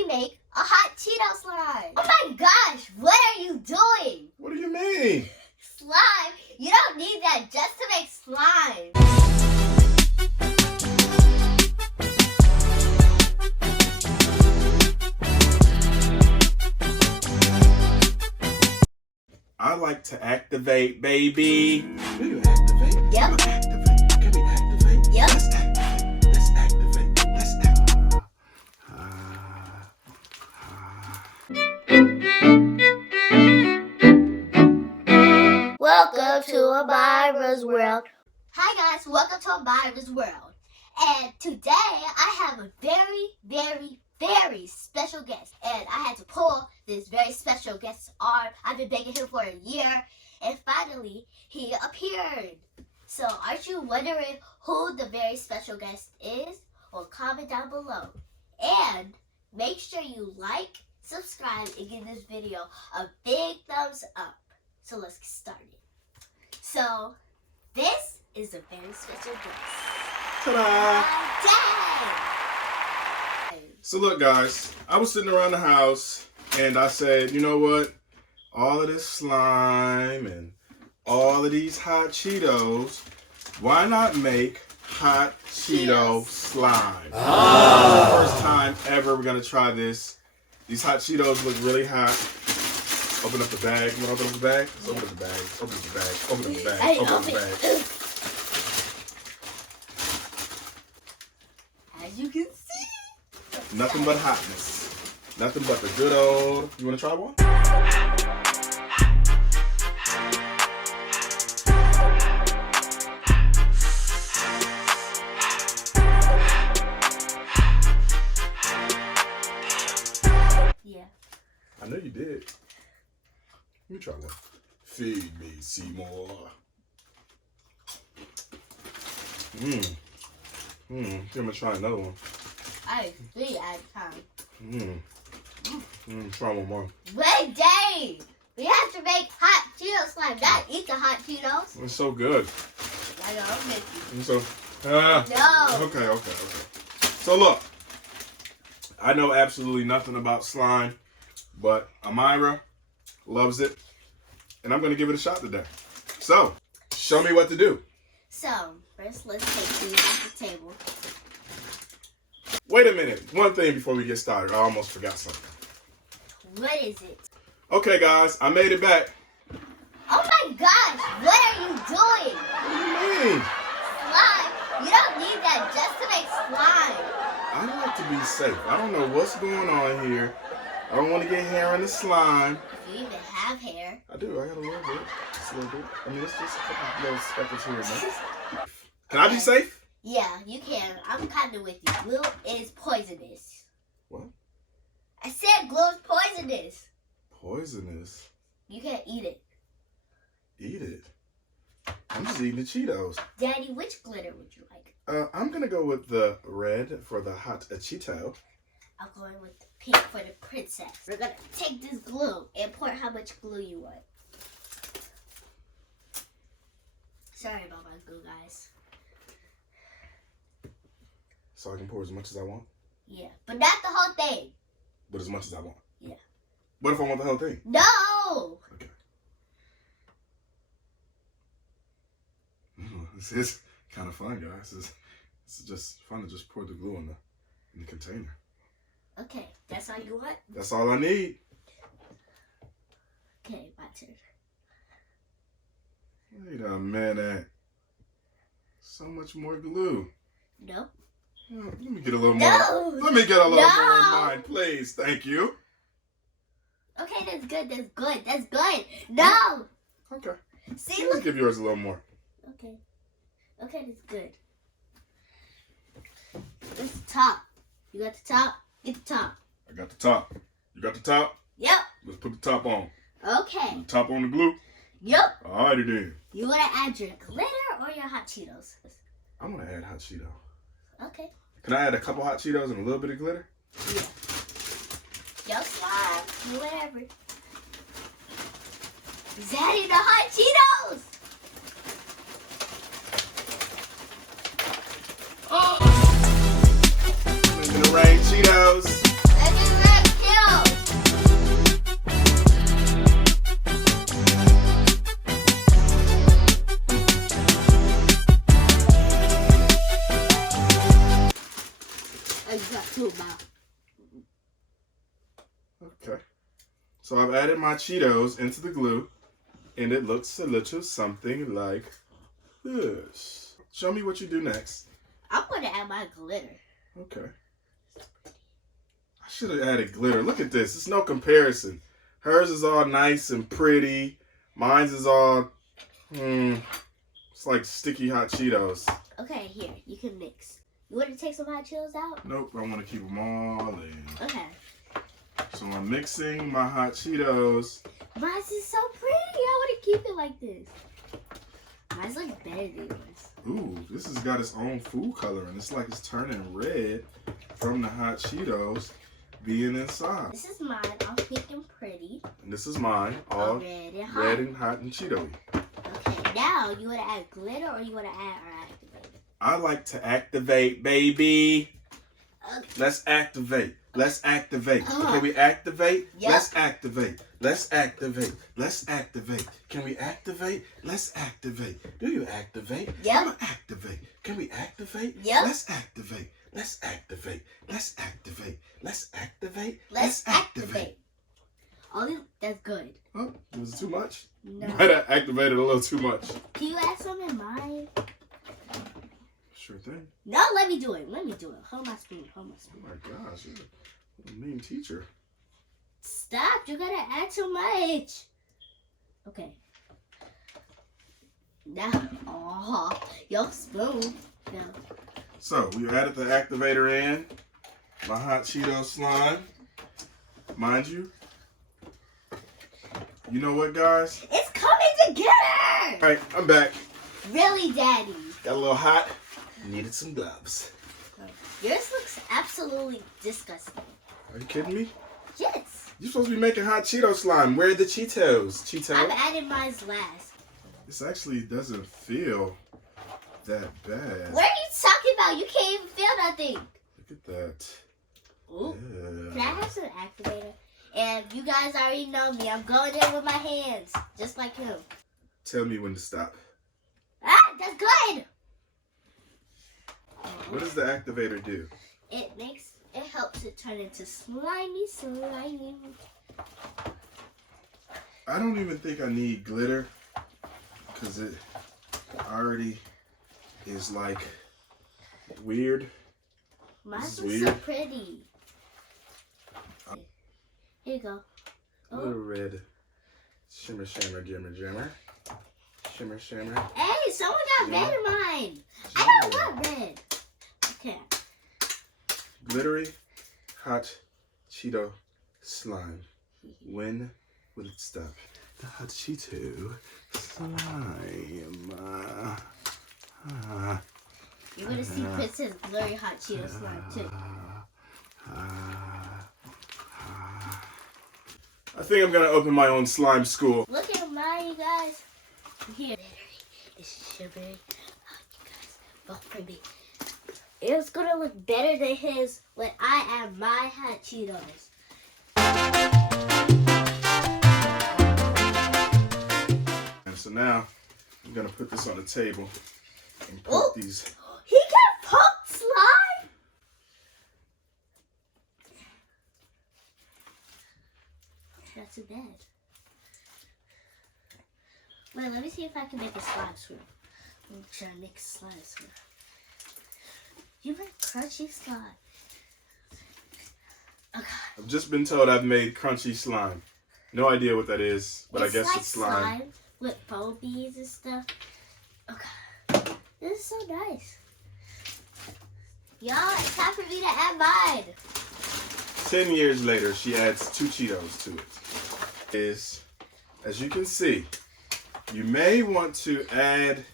we make a hot Cheeto slime. Oh my gosh, what are you doing? What do you mean? Slime? You don't need that just to make slime. I like to activate, baby. Do you activate? Yep. Activate. Can we activate? Yep. Let's activate. Let's activate. Let's activate. Welcome to Amyrah's world. Hi guys, welcome to Amyrah's world. And today I have a very special guest. And I had to pull this very special guest's arm. I've been begging him for a year. And finally, he appeared. So aren't you wondering who the very special guest is? Well, comment down below. And make sure you like, subscribe, and give this video a big thumbs up. So let's get started. So, this is a very special guest. Ta-da! Dang! So look, guys, I was sitting around the house and I said, you know what? All of this slime and all of these hot Cheetos, why not make hot Cheeto slime? Oh. First time ever we're gonna try this. These hot Cheetos look really hot. Open up the bag. You want to open up the bag? Let's open up the bag. Open up the bag. Open up the bag. Open up the bag. As you can see, Nothing but hotness. Nothing but the good old. You want to try one? yeah. I know you did. Let me try one. Feed me, Seymour. I'm gonna try another one. I ate 3 at a time. Try one more. Wait, dang! We have to make hot Cheeto slime, not eat the hot Cheetos. It's so good. I know, I'm making. It's so. No. Okay. So look, I know absolutely nothing about slime, but Amyrah loves it, and I'm gonna give it a shot today. So, show me what to do. So, first let's take these off the table. Wait a minute. One thing before we get started. I almost forgot something. What is it? Okay, guys, I made it back. Oh my gosh, what are you doing? What do you mean? Slime? You don't need that just to make slime. I like to be safe. I don't know what's going on here. I don't want to get hair in the slime. If you even have hair. I do. I got a little bit. Just a little bit. I mean, it's just a couple little speckles here and there. Can I be safe? Yeah, you can. I'm kind of with you. Glue is poisonous. What? I said glue is poisonous. Poisonous? You can't eat it. Eat it? I'm just eating the Cheetos. Daddy, which glitter would you like? I'm going to go with the red for the hot Cheeto. I'm going with the pink for the princess. We're going to take this glue and pour how much glue you want. Sorry about my glue, guys. So I can pour as much as I want? Yeah, but not the whole thing. But as much as I want? Yeah. What if I want the whole thing? No! Okay. This is kind of fun, guys. It's just fun to just pour the glue in the container. Okay, that's all you want? That's all I need. Okay, my turn. Wait a minute. So much more glue. No. Let me get a little No. more. Let me get a little more in No. mine, please. Thank you. Okay, that's good. No! Okay. See, Let's look. give yours a little more. Okay, that's good. Where's the top? You got the top? Get the top. I got the top. You got the top? Yep. Let's put the top on. Okay. The top on the glue? Yep. Alrighty then. You want to add your glitter or your hot Cheetos? I'm going to add hot Cheeto. Okay. Can I add a couple hot Cheetos and a little bit of glitter? Yeah. Yo, slime. Do whatever. Is adding the hot Cheetos? Making it rain Cheetos. Let me glue, Mom. Okay. So I've added my Cheetos into the glue, and it looks a little something like this. Show me what you do next. I'm going to add my glitter. Okay. I should have added glitter. Look at this. It's no comparison. Hers is all nice and pretty. Mine's is all, it's like sticky hot Cheetos. Okay, here. You can mix. You want to take some hot Cheetos out? Nope, I want to keep them all in. Okay. So I'm mixing my hot Cheetos. Mine's is so pretty. I want to keep it like this. Mine's like better than yours. Ooh, this has got its own food coloring. It's like it's turning red from the hot Cheetos being inside. This is mine, all pink and pretty. And this is mine, all red and hot and Cheeto-y. Okay, now you want to add glitter or you want to add or activate? I like to activate, baby. Okay. Let's activate. Let's activate. Can we activate? Yep. Let's activate. Let's activate. Let's activate. Can we activate? Let's activate. Do you activate? Yep. I'm gonna activate. Can we activate? Yep. Let's activate. Let's activate. Let's activate. Let's activate. Let's activate. Oh, that's good. Oh, was it too much? No. Might have activated a little too much. Can you add some in mine? Sure thing. No, let me do it. Let me do it. Hold my spoon. Hold my Oh spoon. my gosh, you're a mean teacher. Stop. You gotta add too much. Okay. Now, your spoon. No. So we added the activator in. My hot Cheeto slime. Mind you. You know what, guys? It's coming together. All right, I'm back. Really, Daddy? Got a little hot. Needed some gloves. Yours looks absolutely disgusting. Are you kidding me? Yes. You're supposed to be making hot Cheeto slime. Where are the Cheetos? Cheeto? I'm adding mine last. This actually doesn't feel that bad. What are you talking about? You can't even feel nothing. Look at that. Ooh. Yeah. Can I have some activator? And you guys already know me. I'm going in with my hands, just like him. Tell me when to stop. Ah, that's good. What does the activator do? It helps it turn into slimy. I don't even think I need glitter because it already is like weird. Mine This is looks so weird. pretty. Here you go. Little red shimmer, shimmer, gimmer, jammer. Shimmer, shimmer. Hey, someone got Yeah. red in mine. I don't want red. Okay. Glittery hot Cheeto slime. When will it stop? The hot Cheeto slime. You're gonna see Princess Blurry Hot Cheeto slime too. I think I'm gonna open my own slime school. Look at mine, you guys. Here, it's sugary. Oh, you guys, vote for me. It's gonna look better than his when I add my hot Cheetos. And so now I'm gonna put this on the table and put Ooh. these. He can poke slime. Not too bad. Wait, let me see if I can make a slime swirl. I'm trying to make a slime swirl. You make crunchy slime. Okay. I've just been told I've made crunchy slime. No idea what that is, but I guess like it's slime. with foam beads and stuff. Okay. This is so nice. Y'all, it's time for me to add mine. 10 years later, she adds 2 Cheetos to it. As you can see, you may want to add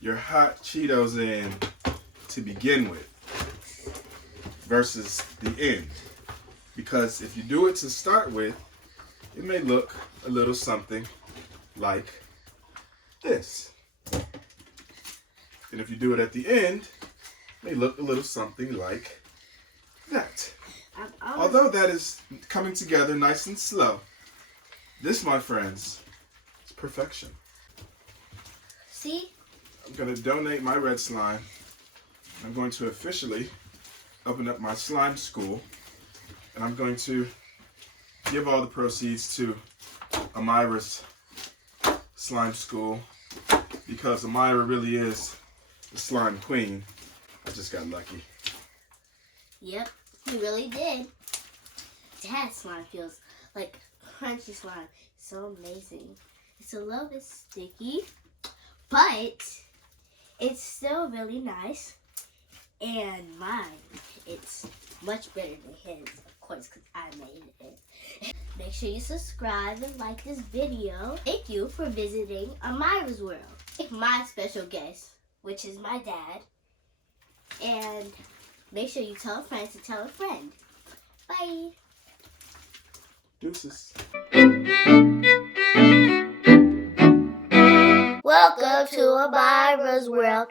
your hot Cheetos in to begin with versus the end. Because if you do it to start with, it may look a little something like this. And if you do it at the end, it may look a little something like that. Although that is coming together nice and slow, this, my friends, is perfection. See? I'm going to donate my red slime. I'm going to officially open up my slime school, and I'm going to give all the proceeds to Amyrah's slime school because Amyrah really is the slime queen. I just got lucky. Yep, he really did. Dad's slime feels like crunchy slime. So amazing. It's a little bit sticky, but it's still really nice. And mine, it's much better than his, of course, because I made it. Make sure you subscribe and like this video. Thank you for visiting Amyrah's world. My special guest, which is my dad. And make sure you tell a friend to tell a friend. Bye. Deuces. Welcome to Amyrah's world.